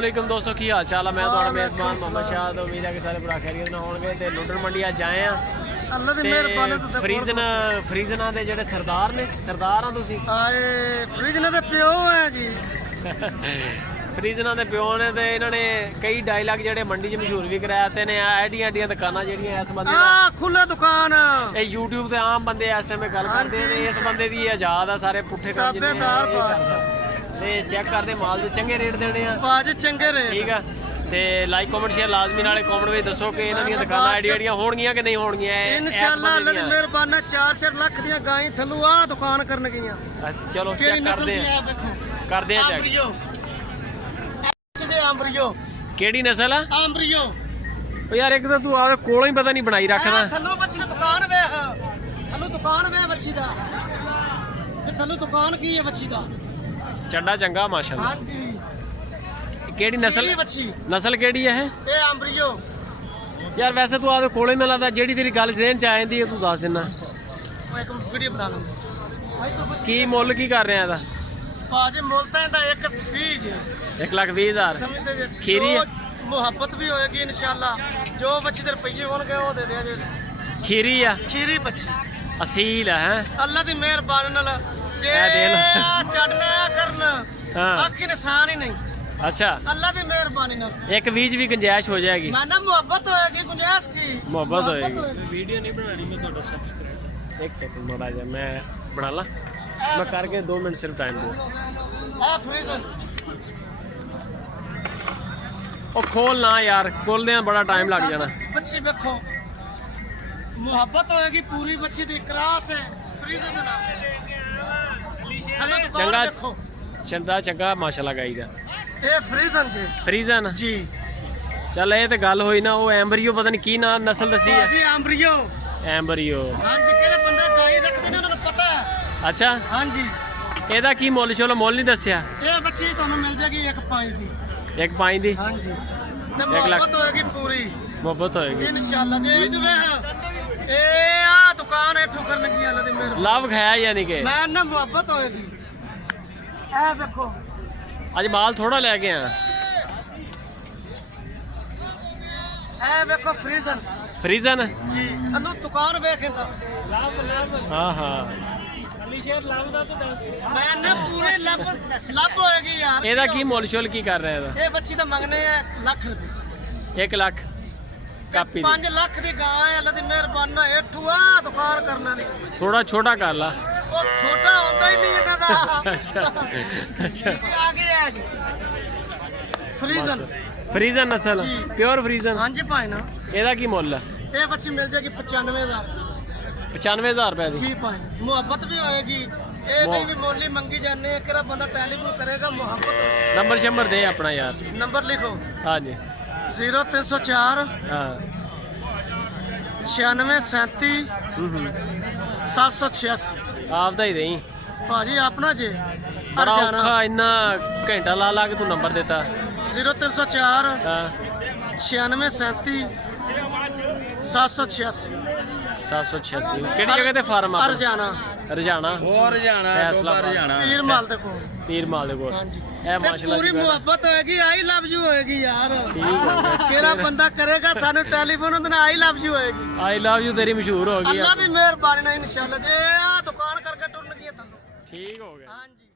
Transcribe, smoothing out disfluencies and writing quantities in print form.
वालेकुम दोस्तों की हाल चाल है। मैं तुम्हारा मेज़बान मोहम्मद शाह। तो उम्मीद है कि सारे भरा खैरियत नाल होणगे ते लुंडन मंडी अज आए हैं। अल्लाह दी मेहरबानी तो फ्रीज़ना दे जेहड़े सरदार ने, सरदार हां तुसीं? आए फ्रीज़ना दे प्यो है जी। फ्रीज़ना दे प्यो ने ते इन्हां ने कई डायलॉग जेहड़े मंडी च मशहूर भी कराए ते ने एडियां दुकानां जेहड़ियां इस बंदे खुला दुकान ये YouTube ते आम बंदे इस टाइम गल करदे ने। इस बंदे दी आजाद है सारे पुट्ठे काम जिन्ने ते चेक करदे माल दे चंगे रेट देने आ बाज चंगे रेट। ठीक है ते लाइक कमेंट शेयर लाजमी नाले कमेंट में दसो कि इन्हां दी दुकानां एडियां होणगियां कि नहीं होणगियां। इंशाअल्लाह अल्लाह दी मेहरबानी 4-4 लाख दी गाय थल्लू आ दुकान करन गईयां। चलो चेक करदे आ आंबरियो सीधे आंबरियो केड़ी नस्ल है? आंबरियो ओ यार एक तो तू आ कोलों ही पता नहीं बनाई रखदा। थल्लू बच्ची दी दुकान वे, थल्लू दुकान वे बच्ची दा कि थल्लू दुकान की है बच्ची दा। चंडा चंगा माशाल्लाह। हां जी केड़ी नस्ल बच्ची नस्ल केड़ी है ए आंबरियो। यार वैसे तू आ कोलों ही मिला दा जेड़ी तेरी गल ज़हन च आ जांदी है तू दस देना। मैं एक वीडियो बना लूंगा। की मुੱਲ की कर रहे हैं दा? बाजे मोलता है 120 1,20,000 खीरी है? मोहब्बत भी होएगी इंशाल्लाह। जो बच्ची दे रुपये होणगे वो दे दे जे। खीरी है खीरी बच्ची असील है। अल्लाह दी मेहरबानी नाल जे चढ़ना करना आखी निशान ही नहीं। अच्छा अल्लाह दी मेहरबानी नाल एक बीज भी गुंजाइश हो जाएगी। मैं ना मोहब्बत होएगी गुंजाइश की मोहब्बत होएगी। वीडियो नहीं बनानी मैं थोड़ा सब्सक्राइब एक सेकंड बड़ा जा मैं बना ला मैं करके 2 मिनट सिर्फ टाइम दो। ए फ्रीजन ओ खोल ना यार खोल दे बड़ा टाइम लग जाना। बच्ची देखो मोहब्बत होएगी पूरी बच्ची दी क्रास है फ्रीजन दे नाल। चंगा चंगा चंगा माशाल्लाह गाई दा ए फ्रीजन जी फ्रीजन जी। चल ये तो गल हुई ना। वो एम्बरियो पता नहीं की ना नस्ल दसी है जी आंबरियो। एम्बरियो हां जी केड़े बंदे गाय रखदे ने उन्हां नूं पता है। अच्छा हां जी ਇਹਦਾ ਕੀ ਮੁੱਲ ਚਲੋ ਮੁੱਲ ਨਹੀਂ ਦੱਸਿਆ। ਇਹ ਬੱਚੀ ਤੁਹਾਨੂੰ ਮਿਲ ਜਾਏਗੀ 1.5 ਦੀ। 1.5 ਦੀ हां जी ਤੇ ਮੁਹੱਬਤ ਹੋਏਗੀ ਪੂਰੀ ਮੁਹੱਬਤ ਹੋਏਗੀ ਇਨਸ਼ਾਅੱਲਾ। ਜੇ ਇਹਨੂੰ ਵੇਖ ਇਹ ਆ ਦੁਕਾਨ ਇੱਥੋਂ ਕਰਨ ਲੱਗੀ ਅੱਲਾ ਦੀ ਮਿਹਰ ਲਵ ਖਾਇਆ ਯਾਨੀ ਕਿ ਮੈਂ ਨਾ ਮੁਹੱਬਤ ਹੋਏਗੀ। ਇਹ ਦੇਖੋ ਅੱਜ ਮਾਲ ਥੋੜਾ ਲੈ ਕੇ ਆ। ਇਹ ਵੇਖੋ ਫਰੀਜ਼ਨ ਫਰੀਜ਼ਨ ਜੀ ਤੁਹਾਨੂੰ ਦੁਕਾਨ ਵੇਖੇਂਦਾ ਹਾਂ ਹਾਂ ਮੈਂ ਨਾ ਪੂਰੇ ਲੱਭ ਹੋਏਗੀ ਯਾਰ। ਇਹਦਾ ਕੀ ਮੁੱਲ ਸ਼ੁੱਲ ਕੀ ਕਰ ਰਿਹਾ ਇਹਦਾ? ਇਹ ਬੱਚੀ ਦਾ ਮੰਗਨੇ ਆ ਲੱਖ ਰੁਪਏ। 1 ਲੱਖ ਕਾਪੀ 5 ਲੱਖ ਦੀ ਗਾਂ ਹੈ ਅੱਲਾ ਦੀ ਮਿਹਰਬਾਨੀ ਨਾਲ ਇੱਥੋਂ ਆ ਦੁਕਾਨ ਕਰਨਾ ਨਹੀਂ। ਥੋੜਾ ਛੋਟਾ ਕਰ ਲਾ। ਉਹ ਛੋਟਾ ਹੁੰਦਾ ਹੀ ਨਹੀਂ ਇਹਨਾਂ ਦਾ। ਅੱਛਾ ਅੱਛਾ ਆ ਗਿਆ ਜੀ ਫਰੀਜ਼ਨ ਫਰੀਜ਼ਨ ਨਸਲ ਜੀ। Pure Friesian. ਹਾਂਜੀ ਭਾਈ ਨਾ ਇਹਦਾ ਕੀ ਮੁੱਲ ਹੈ? ਇਹ ਬੱਚੀ ਮਿਲ ਜਾਏਗੀ 95,000 95,000 ਰੁਪਏ ਦੀ। ਜੀ ਭਾਈ ਮੁਹੱਬਤ ਵੀ ਹੋਏਗੀ। ਇਹ ਨਹੀਂ ਵੀ ਮੁੱਲ ਹੀ ਮੰਗੀ ਜਾਂਦੇ ਕਿਹੜਾ ਬੰਦਾ ਟੈਲੀਫੋਨ ਕਰੇਗਾ ਮੁਹੱਬਤ। ਨੰਬਰ ਸ਼ੰਬਰ ਦੇ ਆਪਣਾ ਯਾਰ। ਨੰਬਰ ਲਿਖੋ ਹਾਂਜੀ 0304 ਹਾਂ 9637 786 ਆਪਦਾ ਹੀ ਦੇਈ ਭਾਜੀ ਆਪਣਾ ਜੇ ਬੜਾ ਔਖਾ ਇੰਨਾ ਘੰਟਾ ਲਾ ਕੇ ਤੂੰ ਨੰਬਰ ਦਿੱਤਾ। 0304 ਹਾਂ 9637 786 786 ਕਿਹੜੀ ਜਗ੍ਹਾ ਤੇ ਫਾਰਮ ਆ? ਰਜਾਨਾ ਰਜਾਣਾ ਹੋਰ ਜਾਣਾ ਫੈਸਲਾ ਜਾਣਾ ਪੀਰ ਮਾਲ ਦੇ ਕੋਲ ਪੀਰ ਮਾਲ ਦੇ ਕੋਲ। ਹਾਂਜੀ ਇਹ ਮਾਸ਼ਾਅੱਲਾ ਪੂਰੀ ਮੁਹੱਬਤ ਹੋਏਗੀ। ਆਈ ਲਵ ਯੂ ਹੋਏਗੀ ਯਾਰ। ਠੀਕ ਹੋ ਗਿਆ। ਕਿਹੜਾ ਬੰਦਾ ਕਰੇਗਾ ਸਾਨੂੰ ਟੈਲੀਫੋਨ ਉਹਦੇ ਨਾਲ ਆਈ ਲਵ ਯੂ ਹੋਏਗੀ। ਆਈ ਲਵ ਯੂ ਤੇਰੀ ਮਸ਼ਹੂਰ ਹੋ ਗਈ। ਅੱਲਾ ਦੀ ਮਿਹਰਬਾਨੀ ਨਾਲ ਇੰਸ਼ਾਅੱਲਾ ਜੇ ਆ ਦੁਕਾਨ ਕਰਕੇ ਟੁਰਨ ਗਈ ਤੁਹਾਨੂੰ। ਠੀਕ ਹੋ ਗਿਆ। ਹਾਂਜੀ।